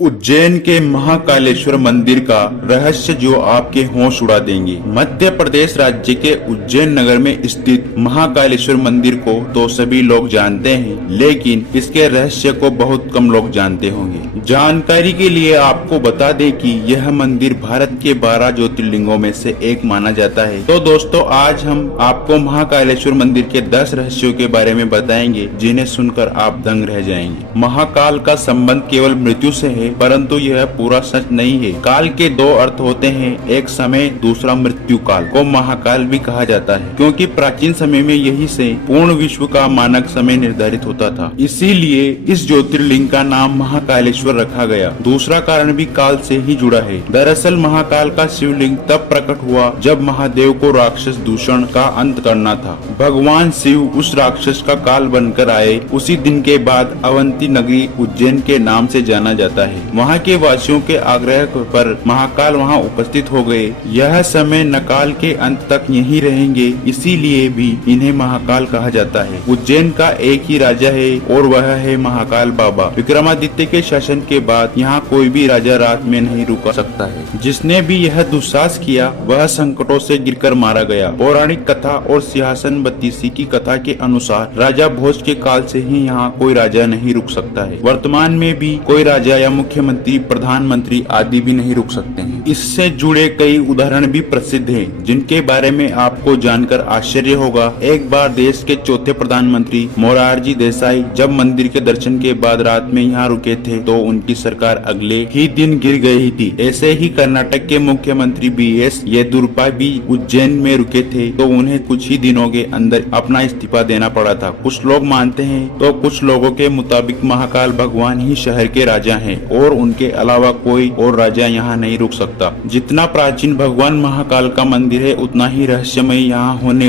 उज्जैन के महाकालेश्वर मंदिर का रहस्य जो आपके होश उड़ा देंगे। मध्य प्रदेश राज्य के उज्जैन नगर में स्थित महाकालेश्वर मंदिर को तो सभी लोग जानते हैं, लेकिन इसके रहस्य को बहुत कम लोग जानते होंगे। जानकारी के लिए आपको बता दें कि यह मंदिर भारत के 12 ज्योतिर्लिंगों में से एक माना जाता है। तो दोस्तों, आज हम आपको महाकालेश्वर मंदिर के 10 रहस्यों के बारे में बताएंगे, जिन्हें सुनकर आप दंग रह जाएंगे। महाकाल का संबंध केवल मृत्यु से है, परंतु यह पूरा सच नहीं है। काल के 2 अर्थ होते हैं, एक समय, दूसरा मृत्यु काल को महाकाल भी कहा जाता है, क्योंकि प्राचीन समय में यही से पूर्ण विश्व का मानक समय निर्धारित होता था। इसीलिए इस ज्योतिर्लिंग का नाम महाकालेश्वर रखा गया। दूसरा कारण भी काल से ही जुड़ा है। दरअसल महाकाल का शिवलिंग तब प्रकट हुआ जब महादेव को राक्षस दूषण का अंत करना था। भगवान शिव उस राक्षस का काल बनकर आए। उसी दिन के बाद अवंती नगरी उज्जैन के नाम से जाना जाता है। वहाँ के वासियों के आग्रह पर महाकाल वहाँ उपस्थित हो गए। यह समय नकाल के अंत तक यहीं रहेंगे, इसीलिए भी इन्हें महाकाल कहा जाता है। उज्जैन का एक ही राजा है और वह है महाकाल बाबा। विक्रमादित्य के शासन के बाद यहाँ कोई भी राजा रात में नहीं रुक सकता है। जिसने भी यह दुस्साहस किया वह संकटों से गिरकर मारा गया। पौराणिक कथा और सिंहासन बत्तीसी की कथा के अनुसार राजा भोज के काल से ही यहाँ कोई राजा नहीं रुक सकता है। वर्तमान में भी कोई राजा या मुख्यमंत्री, प्रधानमंत्री आदि भी नहीं रुक सकते हैं। इससे जुड़े कई उदाहरण भी प्रसिद्ध हैं, जिनके बारे में आपको जानकर आश्चर्य होगा। एक बार देश के चौथे प्रधानमंत्री मोरारजी देसाई जब मंदिर के दर्शन के बाद रात में यहाँ रुके थे, तो उनकी सरकार अगले ही दिन गिर गई थी। ऐसे ही कर्नाटक के मुख्यमंत्री BS येदियुरप्पा भी उज्जैन में रुके थे, तो उन्हें कुछ ही दिनों के अंदर अपना इस्तीफा देना पड़ा था। कुछ लोग मानते हैं तो कुछ लोगों के मुताबिक महाकाल भगवान ही शहर के राजा हैं और उनके अलावा कोई और राजा यहाँ नहीं रुक सकता। जितना प्राचीन भगवान महाकाल का मंदिर है, उतना ही रहस्यमय यहाँ होने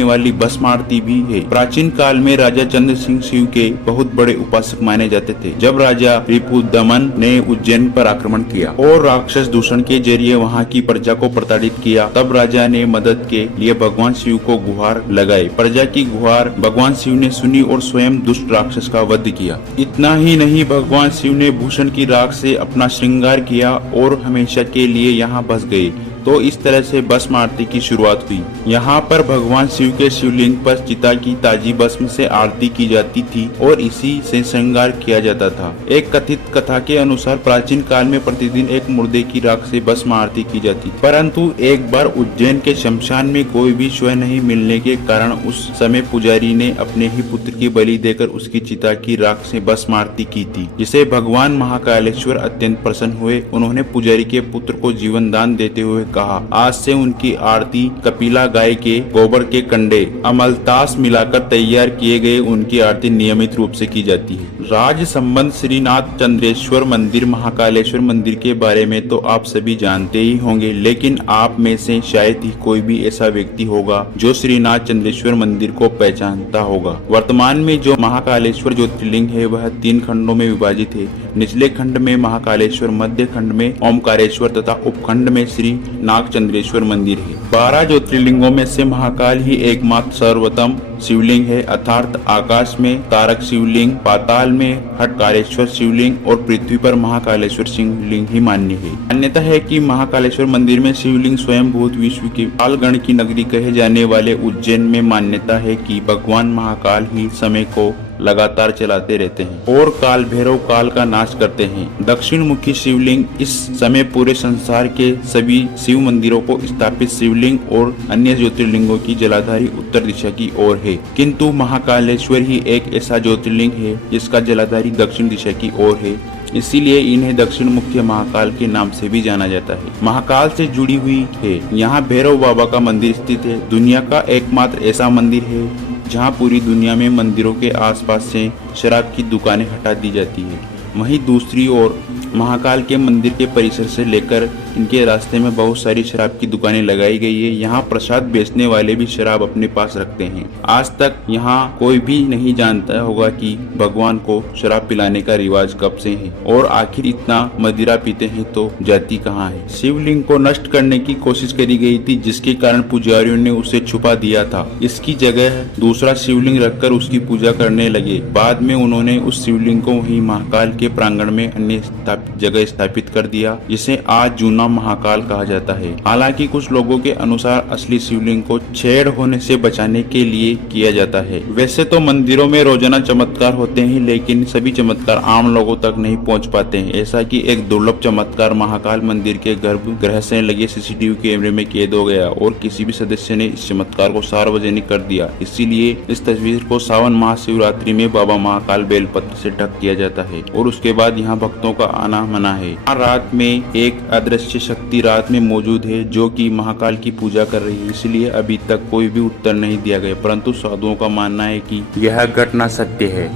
वाली भस्म आरती भी है। प्राचीन काल में राजा चंद्र सिंह शिव के बहुत बड़े उपासक माने जाते थे। जब राजा रिपुदमन ने उज्जैन पर आक्रमण किया और राक्षस दूषण के जरिए वहाँ की प्रजा को प्रताड़ित किया, तब राजा ने मदद के लिए भगवान शिव को गुहार लगाई। प्रजा की गुहार भगवान शिव ने सुनी और स्वयं दुष्ट राक्षस का वध किया। इतना ही नहीं, भगवान शिव ने भूषण की राख से अपना श्रृंगार किया और हमेशा के लिए यहाँ बस गए। तो इस तरह से भस्म आरती की शुरुआत हुई। यहाँ पर भगवान शिव के शिवलिंग पर चिता की ताजी भस्म से आरती की जाती थी और इसी से श्रृंगार किया जाता था। एक कथित कथा के अनुसार प्राचीन काल में प्रतिदिन एक मुर्दे की राख से भस्म आरती की जाती, परंतु एक बार उज्जैन के शमशान में कोई भी शव नहीं मिलने के कारण उस समय पुजारी ने अपने ही पुत्र की बलि देकर उसकी चिता की राख से भस्म आरती की थी, जिसे भगवान महाकालेश्वर अत्यंत प्रसन्न हुए। उन्होंने पुजारी के पुत्र को जीवन दान देते हुए कहा, आज से उनकी आरती कपिला गाय के गोबर के कंडे अमलतास मिलाकर तैयार किए गए उनकी आरती नियमित रूप से की जाती है। राज संबंध श्रीनाथ चंद्रेश्वर मंदिर महाकालेश्वर मंदिर के बारे में तो आप सभी जानते ही होंगे, लेकिन आप में से शायद ही कोई भी ऐसा व्यक्ति होगा जो श्रीनाथ चंद्रेश्वर मंदिर को पहचानता होगा। वर्तमान में जो महाकालेश्वर ज्योतिर्लिंग है वह 3 खंडों में विभाजित है। निचले खंड में महाकालेश्वर, मध्य खंड में ओमकारेश्वर तथा उपखंड में श्री नागचंद्रेश्वर मंदिर है। 12 ज्योतिर्लिंगों में से महाकाल ही एकमात्र सर्वोत्तम शिवलिंग है, अर्थात आकाश में तारक शिवलिंग, पाताल में हटकारेश्वर शिवलिंग और पृथ्वी पर महाकालेश्वर शिवलिंग ही मान्य है। मान्यता है कि महाकालेश्वर मंदिर में शिवलिंग स्वयं भूत विश्व के कालगण की नगरी कहे जाने वाले उज्जैन में मान्यता है कि भगवान महाकाल ही समय को लगातार चलाते रहते हैं और काल भैरव काल का नाश करते हैं। दक्षिण मुखी शिवलिंग इस समय पूरे संसार के सभी शिव मंदिरों को स्थापित शिवलिंग और अन्य ज्योतिर्लिंगों की जलाधारी उत्तर दिशा की ओर है, किंतु महाकालेश्वर ही एक ऐसा ज्योतिर्लिंग है जिसका जलाधारी दक्षिण दिशा की ओर है। इसीलिए इन्हें दक्षिण मुख्य महाकाल के नाम से भी जाना जाता है। महाकाल से जुड़ी हुई है। यहाँ भैरव बाबा का मंदिर स्थित है। दुनिया का एकमात्र ऐसा मंदिर है जहाँ पूरी दुनिया में मंदिरों के आसपास से शराब की दुकानें हटा दी जाती है। वहीं दूसरी ओर महाकाल के मंदिर के परिसर से लेकर इनके रास्ते में बहुत सारी शराब की दुकानें लगाई गई है। यहाँ प्रसाद बेचने वाले भी शराब अपने पास रखते हैं। आज तक यहाँ कोई भी नहीं जानता होगा कि भगवान को शराब पिलाने का रिवाज कब से है और आखिर इतना मदिरा पीते हैं तो जाती कहाँ है। शिवलिंग को नष्ट करने की कोशिश करी गई थी, जिसके कारण पुजारियों ने उसे छुपा दिया था। इसकी जगह दूसरा शिवलिंग रखकर उसकी पूजा करने लगे। बाद में उन्होंने उस शिवलिंग को वहीं महाकाल के के प्रांगण में अन्य जगह स्थापित कर दिया, जिसे आज जूना महाकाल कहा जाता है। हालांकि कुछ लोगों के अनुसार असली शिवलिंग को छेड़ होने से बचाने के लिए किया जाता है। वैसे तो मंदिरों में रोजाना चमत्कार होते हैं, लेकिन सभी चमत्कार आम लोगों तक नहीं पहुंच पाते हैं। ऐसा कि एक दुर्लभ चमत्कार महाकाल मंदिर के गर्भगृह से लगे सीसीटीवी कैमरे में कैद हो गया और किसी भी सदस्य ने इस चमत्कार को सार्वजनिक कर दिया। इसीलिए इस तस्वीर को सावन महाशिवरात्रि में बाबा महाकाल बेलपत्र से ढक किया जाता है और उसके बाद यहाँ भक्तों का आना मना है। रात में एक अदृश्य शक्ति रात में मौजूद है जो कि महाकाल की पूजा कर रही है, इसलिए अभी तक कोई भी उत्तर नहीं दिया गया, परंतु साधुओं का मानना है कि यह घटना सत्य है।